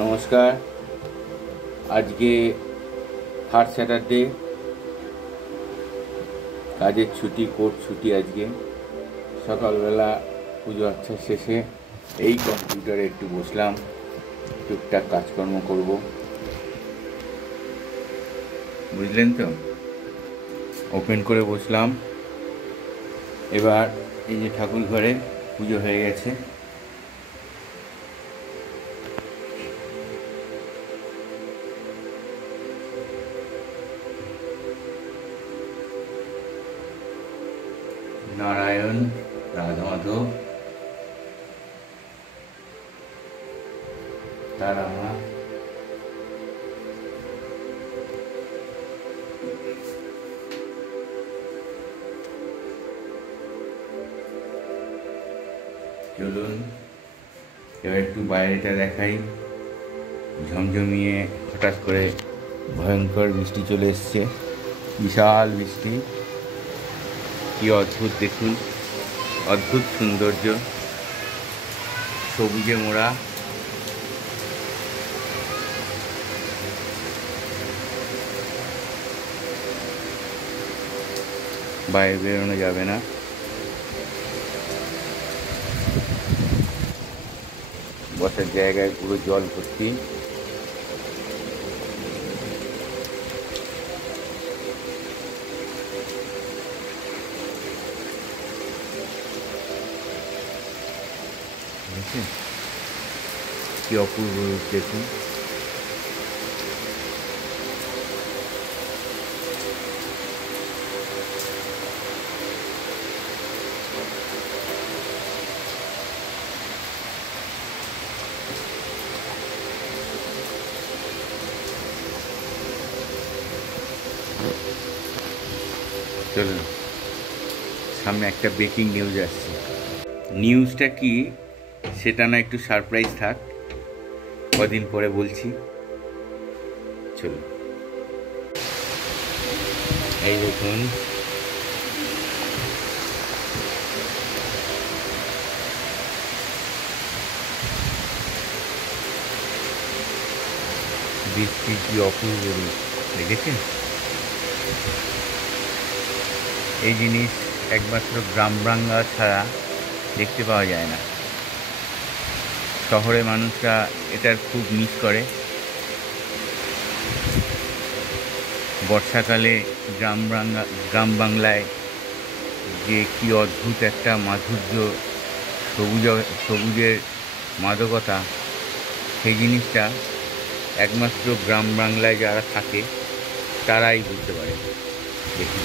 নমস্কার। আজকে third Saturday, কাজের ছুটি, কোর্ট ছুটি। আজকে সকালবেলা পুজো আচ্ছা শেষে এই কম্পিউটারে একটু বসলাম, টুকটাক কাজকর্ম করব, বুঝলেন তো। ওপেন করে বসলাম। এবার এই যে ঠাকুর ঘরে পুজো হয়ে গেছে, নারায়ণ, রাধা মাধব, তারা মা, চলুন এবার একটু বাইরেটা দেখাই। ঝমঝমিয়ে হঠাৎ করে ভয়ঙ্কর বৃষ্টি চলে এসছে, বিশাল বৃষ্টি। কি অদ্ভুত দেখুন, অদ্ভুত সৌন্দর্য, সবুজে মোড়া। বাইরে বেরোনো যাবে না। বসার জায়গায় পুরো জল ভর্তি। কি অপূর্ব রূপ দেখুন। চলুন, সামনে একটা ব্রেকিং নিউজ আসছে। নিউজটা কি সেটা না একটু সারপ্রাইজ থাক, কদিন পরে বলছি। চলুন, এই দেখুন বৃষ্টির কি অপূর্ব রূপ দেখেছেন। এই জিনিস একমাত্র গ্রাম বাংলা ছাড়া দেখতে পাওয়া যায় না। শহরে মানুষরা এটার খুব মিস করে। বর্ষাকালে গ্রাম বাংলায় যে কি অদ্ভুত একটা মাধুর্য, সবুজের মাদকতা, সেই জিনিসটা একমাত্র গ্রাম বাংলায় যারা থাকে তারাই বুঝতে পারে। দেখুন।